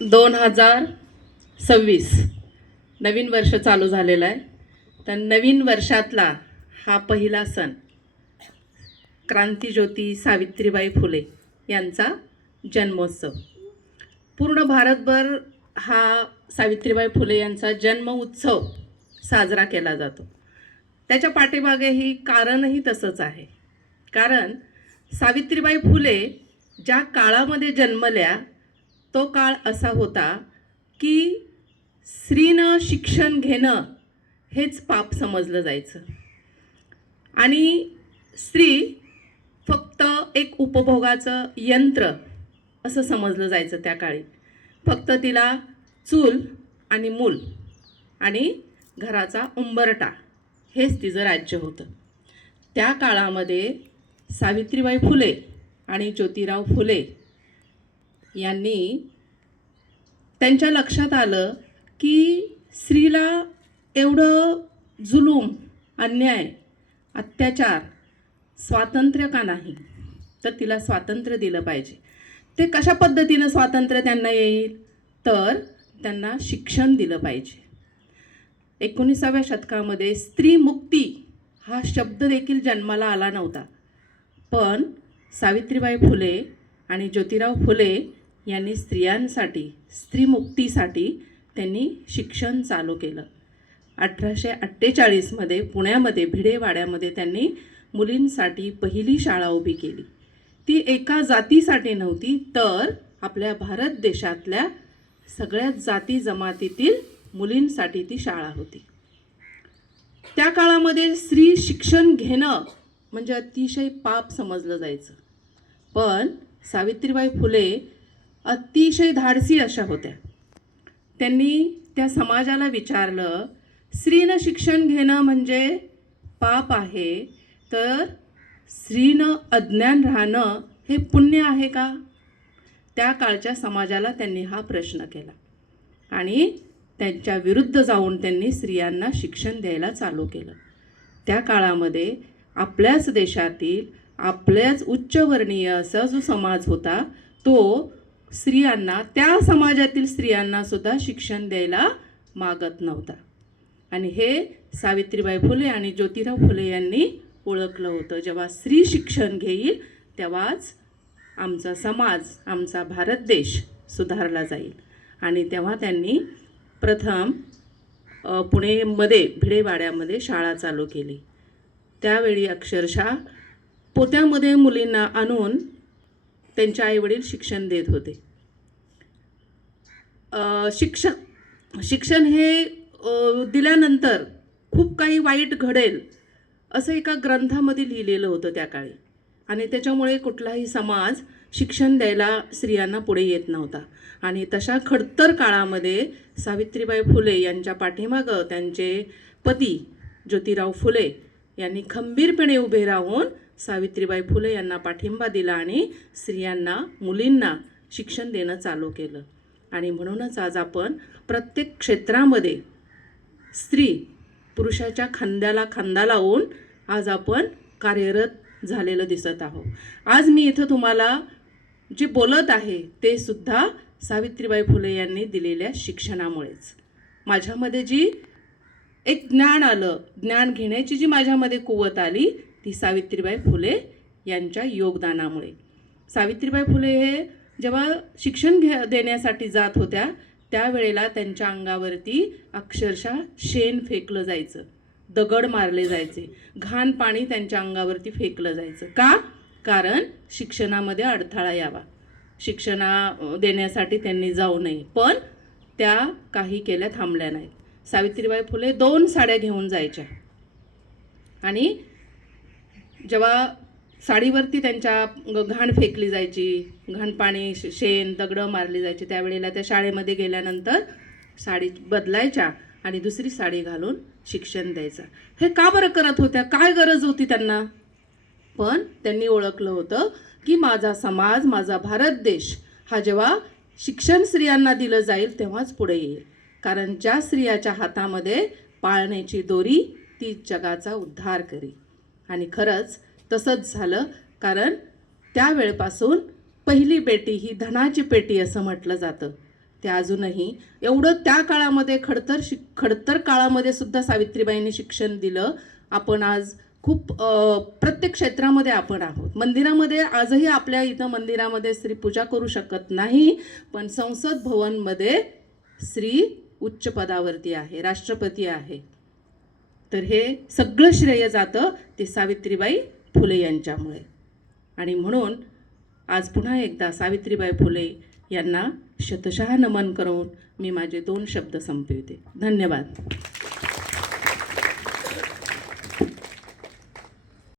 2026 नवीन वर्ष चालू झालेलं आहे. तर नवीन वर्षातला हा पहिला सण क्रांतीज्योती सावित्रीबाई फुले यांचा जन्मोत्सव. पूर्ण भारतभर हा सावित्रीबाई फुले यांचा जन्म उत्सव साजरा केला जातो. त्याच्या पाठीमागेही कारणही तसंच आहे. कारण सावित्रीबाई फुले ज्या काळामध्ये जन्मल्या तो काळ असा होता की स्त्रीनं शिक्षण घेणं हेच पाप समजलं जायचं आणि स्त्री फक्त एक उपभोगाचं यंत्र असं समजलं जायचं. त्या काळी फक्त तिला चूल आणि मूल आणि घराचा उंबरठा हेच तिचं राज्य होतं. त्या काळामध्ये सावित्रीबाई फुले आणि ज्योतिराव फुले यांनी त्यांच्या लक्षात आलं की स्त्रीला एवढं जुलूम, अन्याय, अत्याचार, स्वातंत्र्य का नाही, तर तिला स्वातंत्र्य दिलं पाहिजे. ते कशा पद्धतीनं स्वातंत्र्य त्यांना येईल, तर त्यांना शिक्षण दिलं पाहिजे. 19व्या शतकामध्ये स्त्री मुक्ती हा शब्द देखील जन्माला आला नव्हता. पण सावित्रीबाई फुले आणि ज्योतिराव फुले यांनी स्त्रियांसाठी, स्त्रीमुक्तीसाठी त्यांनी शिक्षण चालू केलं. 1848मध्ये पुण्यामध्ये भिडेवाड्यामध्ये त्यांनी मुलींसाठी पहिली शाळा उभी केली. ती एका जातीसाठी नव्हती, तर आपल्या भारत देशातल्या सगळ्या जाती जमातीतील मुलींसाठी ती शाळा होती. त्या काळामध्ये स्त्री शिक्षण घेणं म्हणजे अतिशय पाप समजलं जायचं. पण सावित्रीबाई फुले अतिशय धाडसी अशा होत्या. त्यांनी त्या समाजाला विचारलं, स्त्रीनं शिक्षण घेणं म्हणजे पाप आहे, तर स्त्रीनं अज्ञान राहणं हे पुण्य आहे का? त्या काळच्या समाजाला त्यांनी हा प्रश्न केला आणि त्यांच्या विरुद्ध जाऊन त्यांनी स्त्रियांना शिक्षण द्यायला चालू केलं. त्या काळामध्ये आपल्याच देशातील, आपल्याच उच्चवर्णीय असा जो समाज होता, तो स्त्रियांना, त्या समाजातील स्त्रियांना सुद्धा शिक्षण द्यायला मागत नव्हता. आणि हे सावित्रीबाई फुले आणि ज्योतिराव फुले यांनी ओळखलं होतं. जेव्हा स्त्री शिक्षण घेईल तेव्हाच आमचा समाज, आमचा भारत देश सुधारला जाईल. आणि तेव्हा त्यांनी प्रथम पुणेमध्ये भिडेवाड्यामध्ये शाळा चालू केली. त्यावेळी अक्षरशः पोत्यामध्ये मुलींना आणून त्यांचे आईवडील शिक्षण देत होते. शिक्षण हे दिल्यानंतर खूप काही वाईट घडेल असं एका ग्रंथामध्ये लिहिलेलं होतं त्या काळी. आणि त्याच्यामुळे कुठलाही समाज शिक्षण द्यायला स्त्रियांना पुढे येत नव्हता. आणि तशा खडतर काळामध्ये सावित्रीबाई फुले यांच्या पाठीमागं त्यांचे पती ज्योतिराव फुले यांनी खंबीरपणे उभे राहून सावित्रीबाई फुले यांना पाठिंबा दिला आणि स्त्रियांना, मुलींना शिक्षण देणं चालू केलं. आणि म्हणूनच आज आपण प्रत्येक क्षेत्रामध्ये स्त्री पुरुषाच्या खांद्याला खांदा लावून आज आपण कार्यरत झालेलं दिसत आहोत. आज मी इथं तुम्हाला जे बोलत आहे ते सुद्धा सावित्रीबाई फुले यांनी दिलेल्या शिक्षणामुळेच. माझ्यामध्ये जी एक ज्ञान आलं, ज्ञान घेण्याची जी माझ्यामध्ये कुवत आली, ती सावित्रीबाई फुले यांच्या योगदानामुळे. सावित्रीबाई फुले हे जेव्हा शिक्षण देण्यासाठी जात होत्या त्यावेळेला त्यांच्या अंगावरती अक्षरशः शेण फेकलं जायचं, दगड मारले जायचे, घाण पाणी त्यांच्या अंगावरती फेकलं जायचं. का? कारण शिक्षणामध्ये अडथळा यावा, शिक्षण देण्यासाठी त्यांनी जाऊ नये. पण त्या काही केल्या थांबल्या नाहीत. सावित्रीबाई फुले 2 साड्या घेऊन जायच्या आणि जेव्हा साडीवरती त्यांच्या घाण फेकली जायची, घाण पाणी, शेण, दगडं मारली जायची, त्यावेळेला त्या शाळेमध्ये गेल्यानंतर साडी बदलायच्या आणि दुसरी साडी घालून शिक्षण द्यायचं. हे का बरं करत होत्या? काय गरज होती त्यांना? पण त्यांनी ओळखलं होतं की माझा समाज, माझा भारत देश हा जेव्हा शिक्षण स्त्रियांना दिलं जाईल तेव्हाच पुढे येईल. कारण ज्या स्त्रियाच्या हातामध्ये पाळण्याची दोरी ती जगाचा उद्धार करी. आणि खरंच तसंच झालं. कारण त्या वेळपासून पहिली पेटी ही धनाची पेटी असं म्हटलं जातं. ते अजूनही एवढं त्या काळामध्ये खडतर काळामध्ये सुद्धा सावित्रीबाईंनी शिक्षण दिलं. आपण आज खूप प्रत्येक क्षेत्रामध्ये आपण आहोत. मंदिरामध्ये आजही आपल्या इथं मंदिरामध्ये स्त्री पूजा करू शकत नाही, पण संसद भवनमध्ये स्त्री उच्च पदावरती आहे, राष्ट्रपती आहे. तर हे सगळं श्रेय जातं ते सावित्रीबाई फुले यांच्यामुळे. आणि म्हणून आज पुन्हा एकदा सावित्रीबाई फुले यांना शतशः नमन करून मी माझे 2 शब्द संपविते. धन्यवाद.